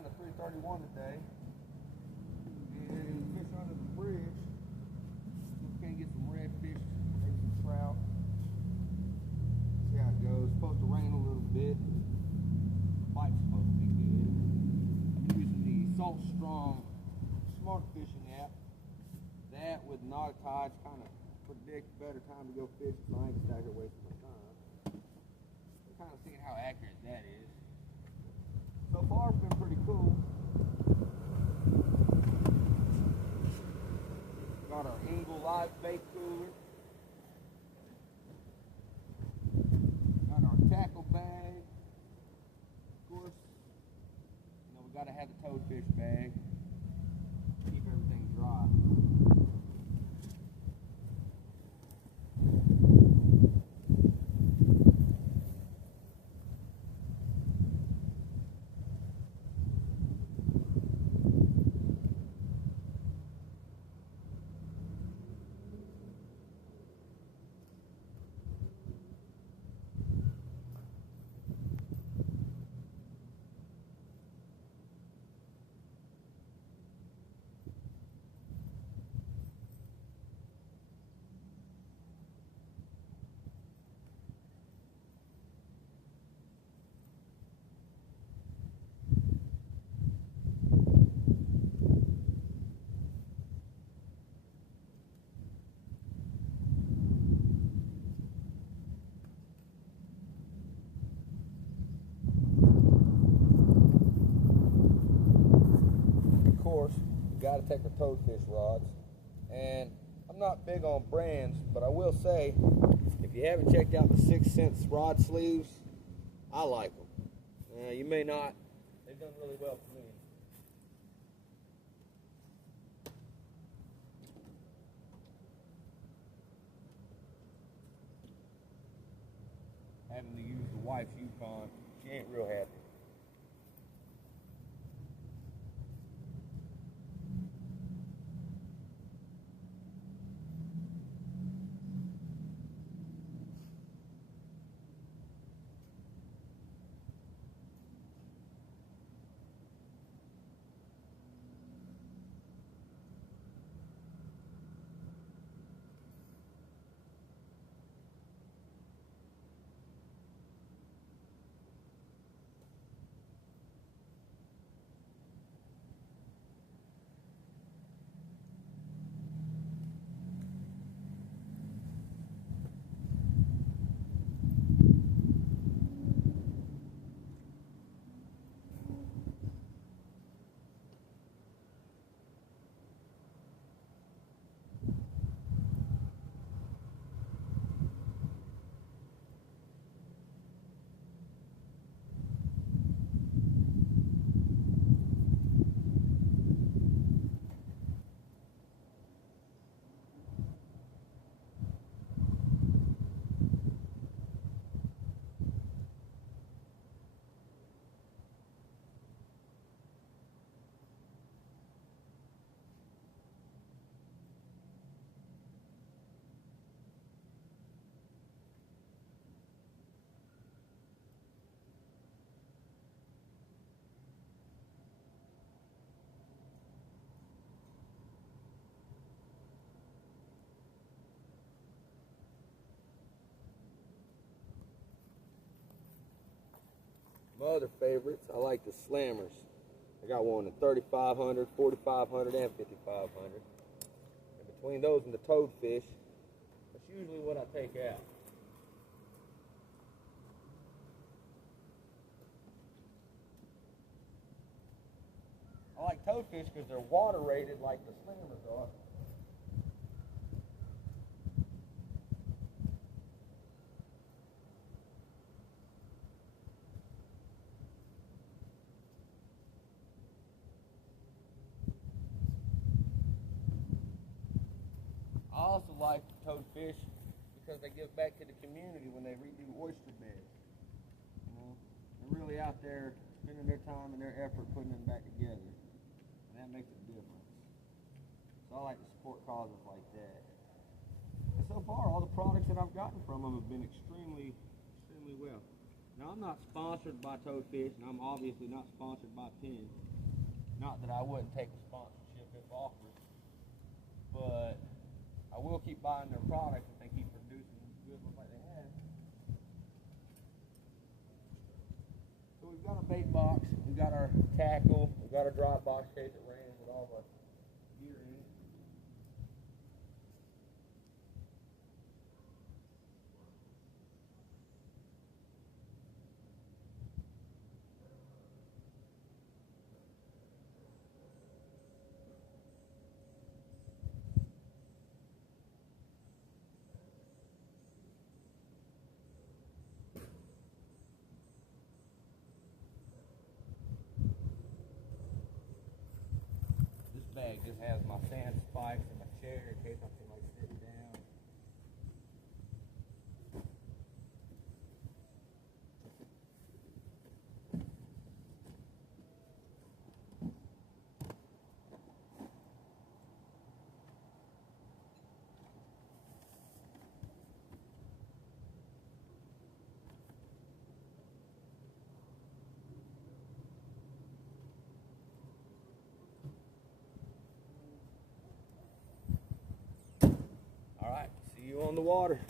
down to 331 today. And fish under the bridge. We can get some redfish, maybe some trout. See how it goes. It's supposed to rain a little bit. Bite's supposed to be good. I'm using the Salt Strong Smart Fishing app. That with knot tides kind of predict better time to go fishing, so I ain't stagger wasting my time. I'm kind of seeing how accurate that is. So far, it's been pretty cool. Got our Engle live bait cooler. Got our tackle bag. Of course, you know, we got to have the toadfish bag. Keep everything dry. Got to take our toadfish rods, and I'm not big on brands, but I will say, if you haven't checked out the 6 cents rod sleeves, I like them. You may not. They've done really well for me. Having to use the wife's Yukon, she ain't real happy. My other favorites, I like the slammers. I got one in 3500, 4500, and 5500. And between those and the toadfish, that's usually what I take out. I like toadfish because they're water rated like the slammers are. I also like toadfish because they give back to the community when they redo oyster beds. You know, they're really out there spending their time and their effort putting them back together, and that makes a difference. So I like to support causes like that. And so far, all the products that I've gotten from them have been extremely well. Now, I'm not sponsored by Toadfish, and I'm obviously not sponsored by Penn. Not that I wouldn't take a sponsorship if offered, but I will keep buying their products if they keep producing good ones like they have. So we've got a bait box, we've got our tackle, we've got our drop box in case it rains with all of our gear in it. This bag just has my sand spikes and my chair in case I feel like sitting down. All right, see you on the water.